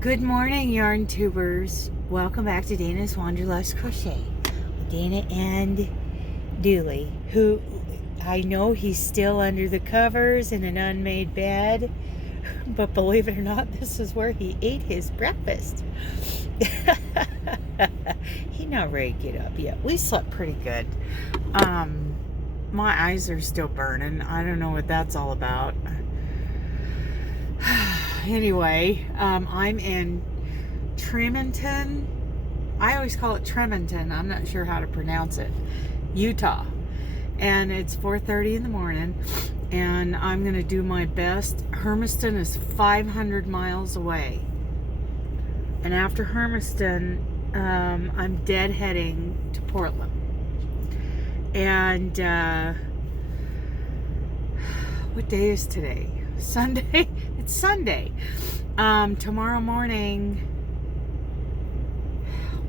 Good morning, yarn tubers. Welcome back to Dana's Wanderlust Crochet with Dana and Dooley, who I know he's still under the covers in an unmade bed, but believe it or not, this is where he ate his breakfast. He's not ready to get up yet. We slept pretty good. My eyes are still burning. I don't know what that's all about. Anyway, I'm in Tremonton. I always call it Tremonton. I'm not sure how to pronounce it. Utah. And it's 4:30 in the morning. And I'm going to do my best. Hermiston is 500 miles away. And after Hermiston, I'm deadheading to Portland. And what day is today? Sunday? It's Sunday. Tomorrow morning,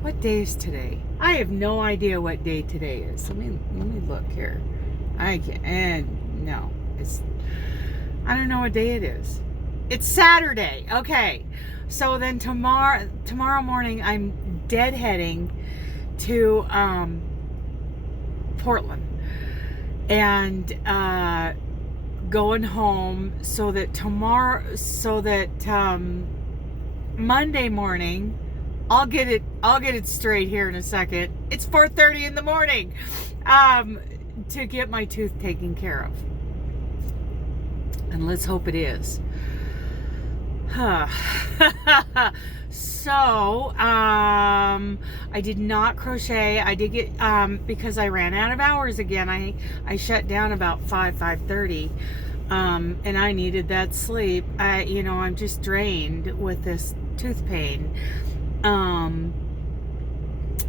what day is today? I have no idea what day today is. Let me look here. I don't know what day it is. It's Saturday. Okay. So then tomorrow morning I'm deadheading to Portland. And going home so that Monday morning, I'll get it straight here in a second. It's 4:30 in the morning to get my tooth taken care of. And let's hope it is. So, I did not crochet. I did get, because I ran out of hours again. I shut down about 5:30. And I needed that sleep. I'm just drained with this tooth pain. I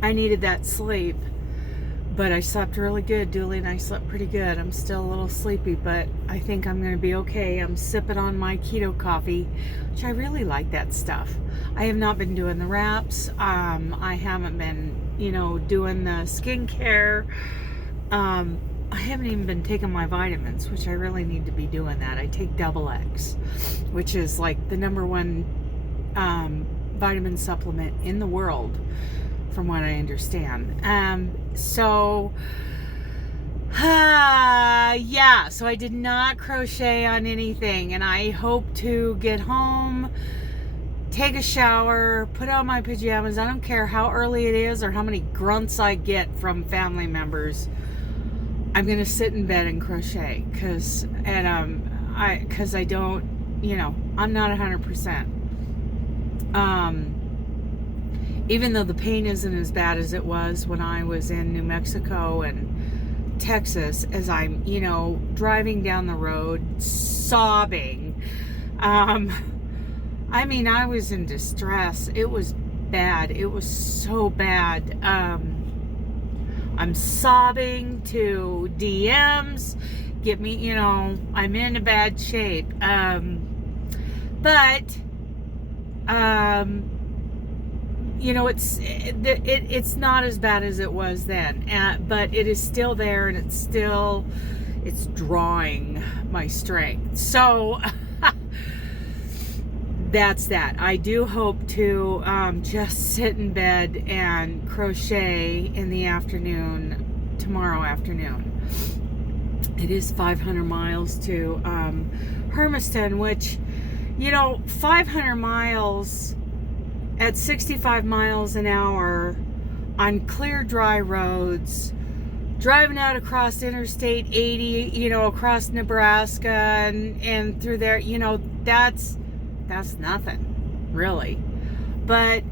needed that sleep, but I slept really good. Dooley and I slept pretty good. I'm still a little sleepy, but I think I'm going to be okay. I'm sipping on my keto coffee, which I really like that stuff. I have not been doing the wraps. I haven't been, doing the skincare. I haven't even been taking my vitamins, which I really need to be doing that. I take Double X, which is like the #1 vitamin supplement in the world, from what I understand. So I did not crochet on anything, and I hope to get home, take a shower, put on my pajamas. I don't care how early it is or how many grunts I get from family members. I'm gonna sit in bed and crochet because I don't, I'm not 100%. Even though the pain isn't as bad as it was when I was in New Mexico and Texas, as I'm, driving down the road sobbing. I was in distress. It was bad. It was so bad. I'm sobbing to DMs, get me, I'm in a bad shape. It's not as bad as it was then, but it is still there, and it's drawing my strength. So that's that. I do hope to just sit in bed and crochet in the afternoon, tomorrow afternoon. It is 500 miles to Hermiston, which, 500 miles at 65 miles an hour on clear, dry roads, driving out across Interstate 80, across Nebraska and through there, that's nothing, really. But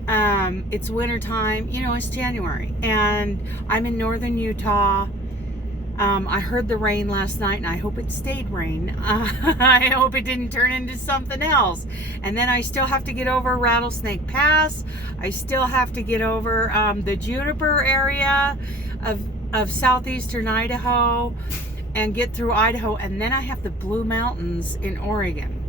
it's wintertime, it's January, and I'm in northern Utah. I heard the rain last night, and I hope it stayed rain. I hope it didn't turn into something else. And then I still have to get over Rattlesnake Pass. I still have to get over the Juniper area of southeastern Idaho and get through Idaho. And then I have the Blue Mountains in Oregon.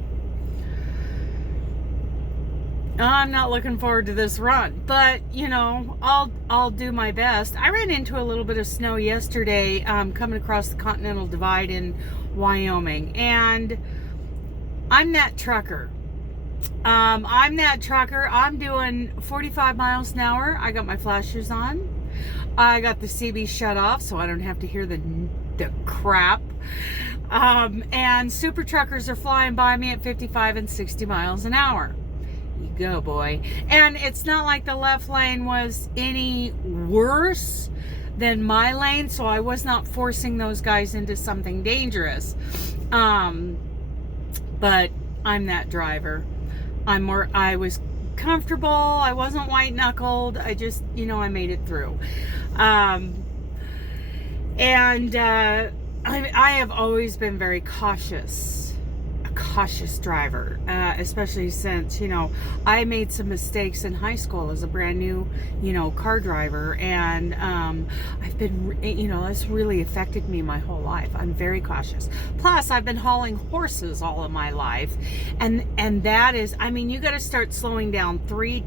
I'm not looking forward to this run, but I'll do my best. I ran into a little bit of snow yesterday coming across the Continental Divide in Wyoming, and I'm that trucker. I'm that trucker. I'm doing 45 miles an hour. I got my flashers on. I got the CB shut off so I don't have to hear the crap. And super truckers are flying by me at 55 and 60 miles an hour. You go, boy. And it's not like the left lane was any worse than my lane, so I was not forcing those guys into something dangerous. But I'm that driver. I was comfortable. I wasn't white knuckled. I just, I made it through. I have always been very cautious, a cautious driver, especially since, I made some mistakes in high school as a brand new, car driver. And I've been, that's really affected me my whole life. I'm very cautious. Plus, I've been hauling horses all of my life. And that is, you got to start slowing down three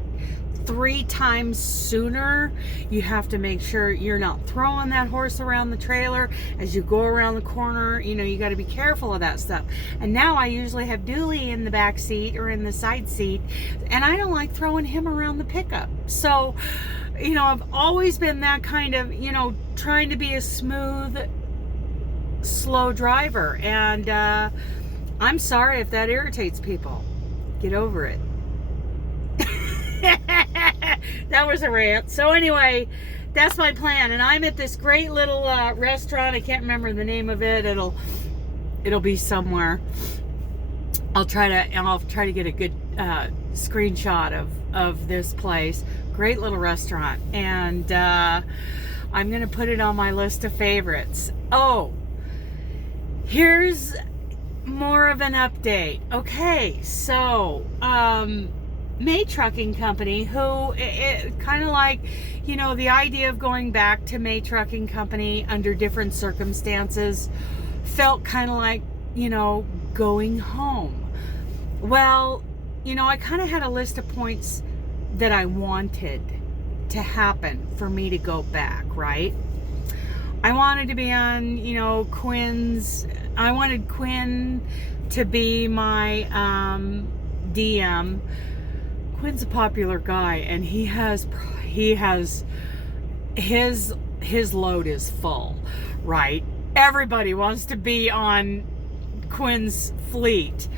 times sooner. You have to make sure you're not throwing that horse around the trailer as you go around the corner. You got to be careful of that stuff. And now I usually have Dooley in the back seat or in the side seat, and I don't like throwing him around the pickup. So, I've always been that kind of, trying to be a smooth, slow driver. And I'm sorry if that irritates people. Get over it. That was a rant. So anyway, that's my plan, and I'm at this great little restaurant. I can't remember the name of it. It'll be somewhere. I'll try to get a good screenshot of this place. Great little restaurant, and I'm gonna put it on my list of favorites. Oh, here's more of an update. Okay, so May Trucking Company, who kind of like, the idea of going back to May Trucking Company under different circumstances felt kind of like, going home. Well, I kind of had a list of points that I wanted to happen for me to go back, right? I wanted to be on, Quinn's, I wanted Quinn to be my DM. Quinn's a popular guy, and he has his load is full, right? Everybody wants to be on Quinn's fleet,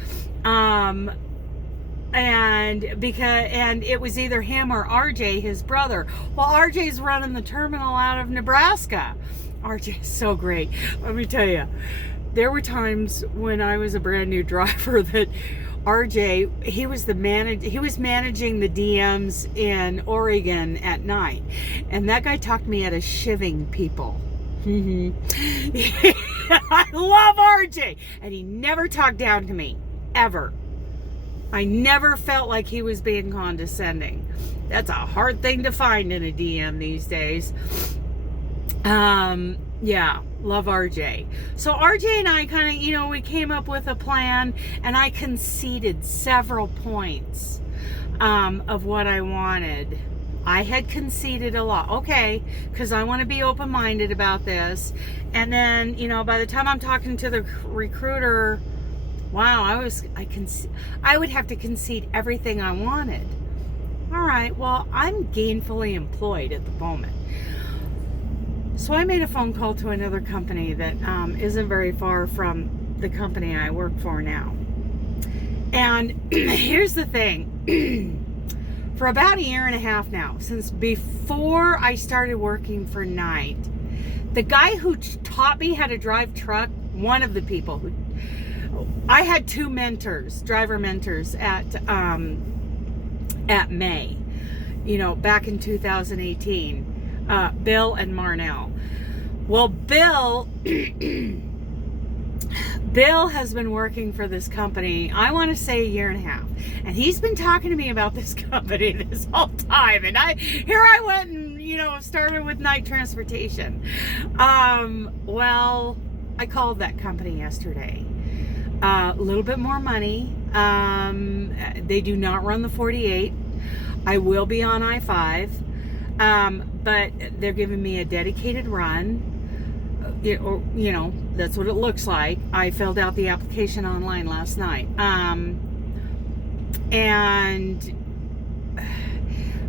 and it was either him or RJ, his brother. Well, RJ's running the terminal out of Nebraska. RJ is so great. Let me tell you, there were times when I was a brand new driver that RJ, he was managing the DMs in Oregon at night, and that guy talked me out of shivving people. I love RJ, and he never talked down to me, ever. I never felt like he was being condescending. That's a hard thing to find in a DM these days. Yeah, love RJ. So RJ and I kind of, we came up with a plan, and I conceded several points of what I wanted. I had conceded a lot. Okay, because I want to be open-minded about this. And then, by the time I'm talking to the recruiter, wow, I would have to concede everything I wanted. All right, well, I'm gainfully employed at the moment. So I made a phone call to another company that isn't very far from the company I work for now. And here's the thing. For about a year and a half now, since before I started working for Night, the guy who taught me how to drive truck, one of the people who, I had two mentors, driver mentors at May, back in 2018. Bill and Marnell. Well, Bill has been working for this company, I want to say a year and a half, and he's been talking to me about this company this whole time, and here I went and started with Night Transportation. Well, I called that company yesterday. A little bit more money. They do not run the 48. I will be on I-5. But they're giving me a dedicated run, that's what it looks like. I filled out the application online last night. And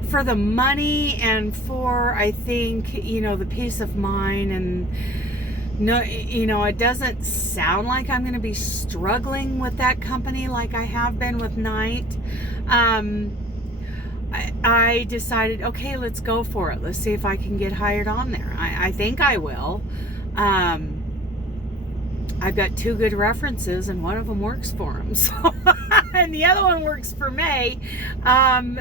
for the money and for, I think, the peace of mind, and no, it doesn't sound like I'm going to be struggling with that company like I have been with Night. I decided, okay, let's go for it. Let's see if I can get hired on there. I think I will. I've got 2 good references, and one of them works for them. So, and the other one works for May, and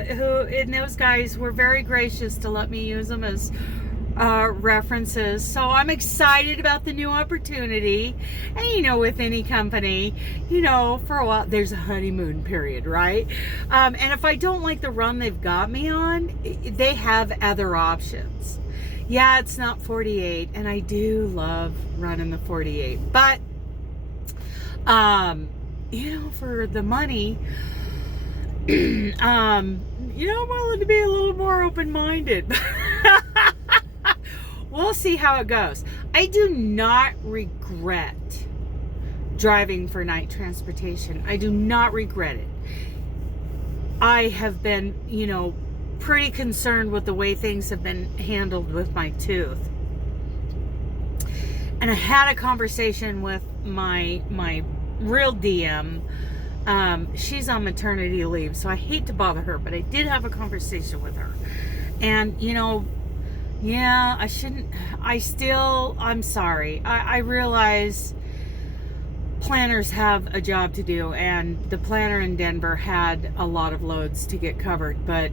those guys were very gracious to let me use them as references. So I'm excited about the new opportunity. And with any company, for a while there's a honeymoon period, right? And if I don't like the run they've got me on, they have other options. Yeah, it's not 48, and I do love running the 48, but for the money, I'm willing to be a little more open-minded. We'll see how it goes. I do not regret driving for Night Transportation. I do not regret it. I have been, pretty concerned with the way things have been handled with my tooth. And I had a conversation with my real DM. She's on maternity leave, so I hate to bother her, but I did have a conversation with her. And, yeah, I shouldn't, I'm sorry. I realize planners have a job to do, and the planner in Denver had a lot of loads to get covered, but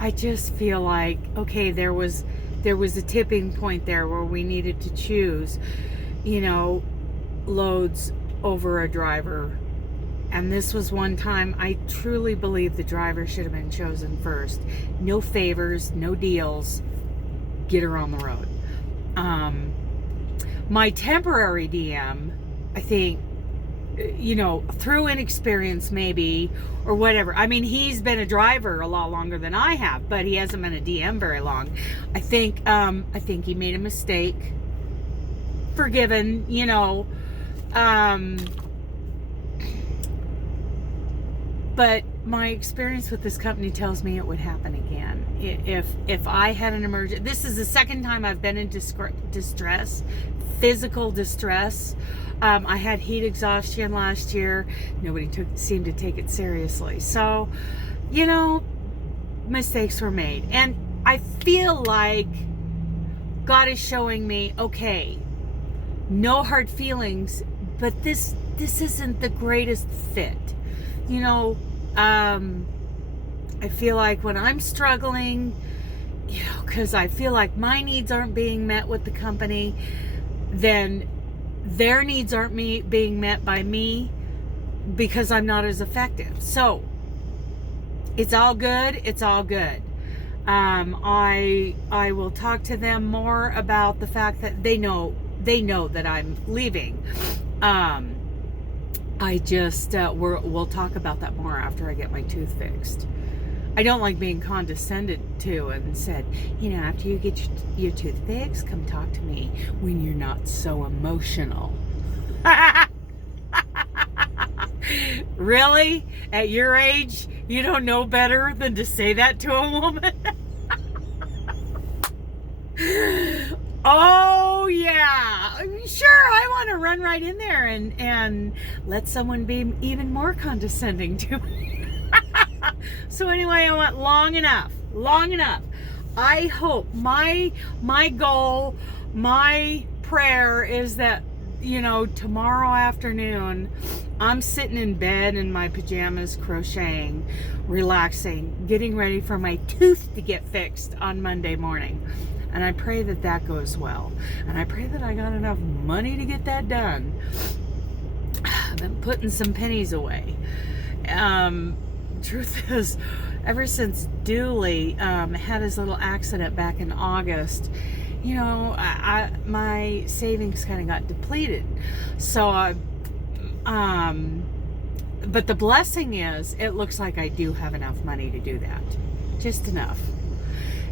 I just feel like, okay, there was a tipping point there where we needed to choose, loads over a driver. And this was one time I truly believe the driver should have been chosen first. No favors, no deals. Get her on the road. My temporary DM, I think, through inexperience maybe, or whatever. I mean, he's been a driver a lot longer than I have, but he hasn't been a DM very long. I think he made a mistake. Forgiven, but my experience with this company tells me it would happen again. If I had an emergency, this is the second time I've been in distress, physical distress. I had heat exhaustion last year. Nobody seemed to take it seriously. So, mistakes were made. And I feel like God is showing me, okay, no hard feelings, but this isn't the greatest fit. I feel like when I'm struggling, because I feel like my needs aren't being met with the company, then their needs aren't being met by me because I'm not as effective. So it's all good. It's all good. I will talk to them more about the fact that they know that I'm leaving. I just, we'll talk about that more after I get my tooth fixed. I don't like being condescended to and said, after you get your tooth fixed, come talk to me when you're not so emotional. Really? At your age, you don't know better than to say that to a woman? Oh, yeah. Sure, I want to run right in there and let someone be even more condescending to me. So anyway, I went long enough. I hope my goal, my prayer is that, tomorrow afternoon, I'm sitting in bed in my pajamas, crocheting, relaxing, getting ready for my tooth to get fixed on Monday morning. And I pray that goes well. And I pray that I got enough money to get that done. I've been putting some pennies away. Truth is, ever since Dooley had his little accident back in August, my savings kind of got depleted. So, but the blessing is, it looks like I do have enough money to do that. Just enough.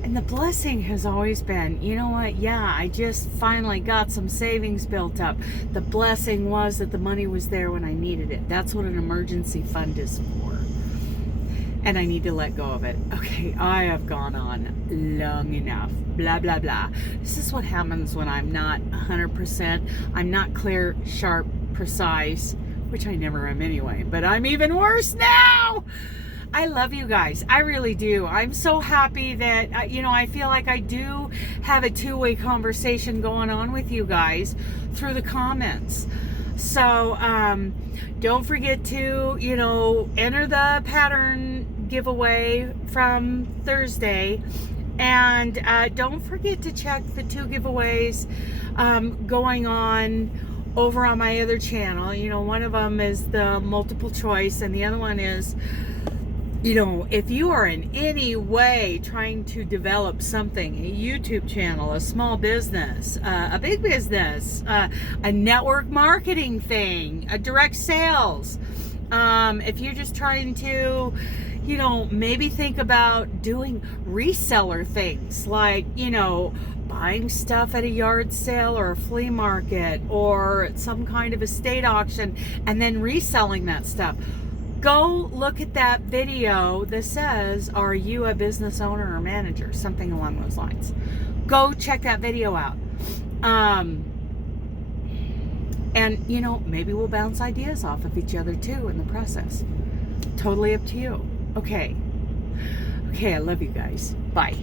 And the blessing has always been, you know what? Yeah, I just finally got some savings built up. The blessing was that the money was there when I needed it. That's what an emergency fund is for. And I need to let go of it. Okay, I have gone on long enough. Blah, blah, blah. This is what happens when I'm not 100%. I'm not clear, sharp, precise, which I never am anyway. But I'm even worse now. I love you guys. I really do. I'm so happy that, you know, I feel like I do have a two-way conversation going on with you guys through the comments. So, don't forget to, you know, enter the pattern giveaway from Thursday. And don't forget to check the 2 giveaways going on over on my other channel. You know, one of them is the multiple choice, and the other one is, you know, if you are in any way trying to develop something, a YouTube channel, a small business, a big business, a network marketing thing, a direct sales, if you're just trying to, you know, maybe think about doing reseller things like, you know, buying stuff at a yard sale or a flea market or some kind of estate auction and then reselling that stuff. Go look at that video that says, are you a business owner or manager? Something along those lines. Go check that video out. And, you know, maybe we'll bounce ideas off of each other too in the process. Totally up to you. Okay. Okay, I love you guys. Bye.